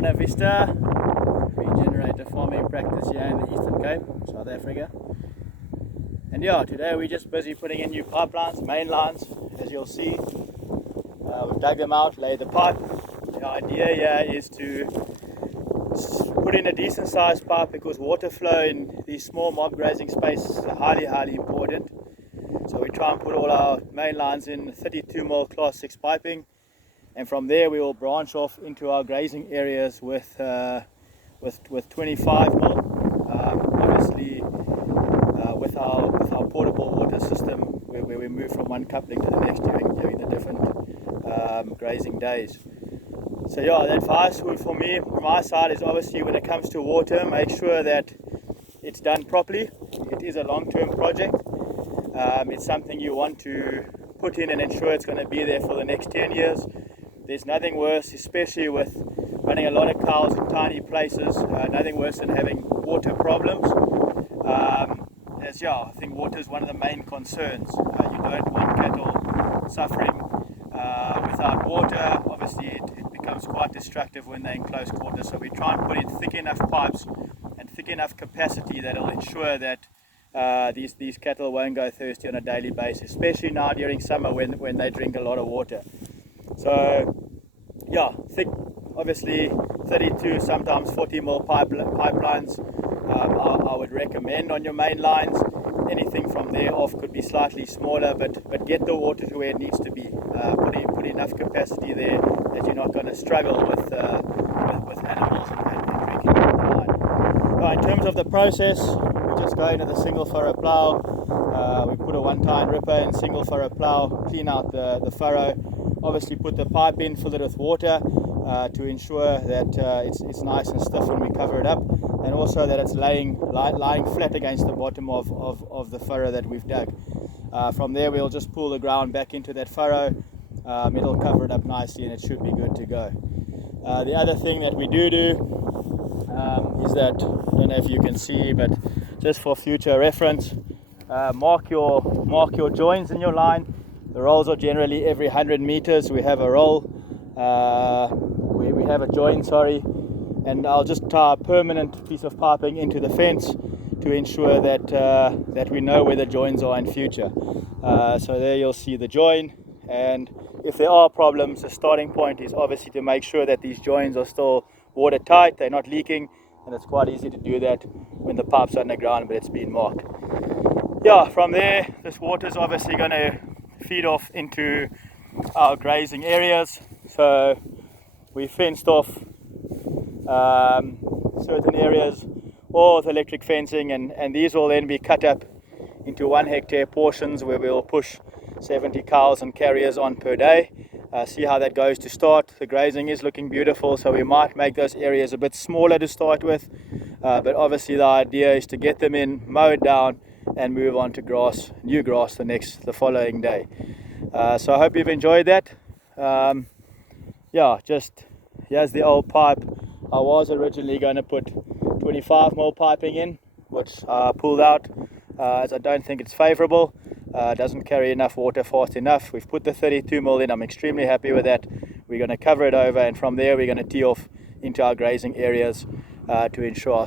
Buena Vista, regenerative farming practice here in the Eastern Cape, South Africa. And yeah, today we're just busy putting in new pipelines, main lines, as you'll see. We've dug them out, laid the pipe. The idea here is to put in a decent sized pipe because water flow in these small mob grazing spaces is highly important. So we try and put all our main lines in 32mm class 6 piping, and from there we will branch off into our grazing areas with 25mm. Obviously with our portable water system where we move from one coupling to the next during the different grazing days. So yeah, the advice for me, from my side, is obviously when it comes to water, make sure that it's done properly. It is a long-term project. It's something you want to put in and ensure it's going to be there for the next 10 years. There's nothing worse, especially with running a lot of cows in tiny places, nothing worse than having water problems. I think water is one of the main concerns. You don't want cattle suffering without water. Obviously it becomes quite destructive when they're in close quarters, so we try and put in thick enough pipes and thick enough capacity that will ensure that these cattle won't go thirsty on a daily basis, especially now during summer when they drink a lot of water. So yeah, thick, obviously 32, sometimes 40mm pipelines I would recommend on your main lines. Anything from there off could be slightly smaller, but get the water to where it needs to be. Put enough capacity there that you're not going to struggle with animals and drinking from the line. Now, in terms of the process, we just go into the single furrow plough. We put a one-tine ripper in single furrow plough, clean out the furrow. Obviously put the pipe in, fill it with water to ensure that it's nice and stiff when we cover it up, and also that it's lying flat against the bottom of the furrow that we've dug. From there we'll just pull the ground back into that furrow. It'll cover it up nicely and it should be good to go. The other thing that we do is that, I don't know if you can see, but just for future reference, mark your joins in your line. The rolls are generally every 100 meters. We have a roll, we have a join, and I'll just tie a permanent piece of piping into the fence to ensure that we know where the joins are in future. So there you'll see the join, and if there are problems, the starting point is obviously to make sure that these joins are still watertight, they're not leaking, and it's quite easy to do that when the pipe's underground but it's been marked. Yeah, from there this water is obviously going to feed off into our grazing areas. So we fenced off certain areas, all with electric fencing, and these will then be cut up into 1 hectare portions where we'll push 70 cows and carriers on per day. See how that goes to start. The grazing is looking beautiful, so we might make those areas a bit smaller to start with, but obviously the idea is to get them in, mow it down, and move on to new grass the following day. So I hope you've enjoyed that. Just here's the old pipe. I was originally going to put 25mm piping in, which I pulled out as I don't think it's favorable. It doesn't carry enough water fast enough. We've put the 32mm in. I'm extremely happy with that. We're going to cover it over, and from there we're going to tee off into our grazing areas to ensure our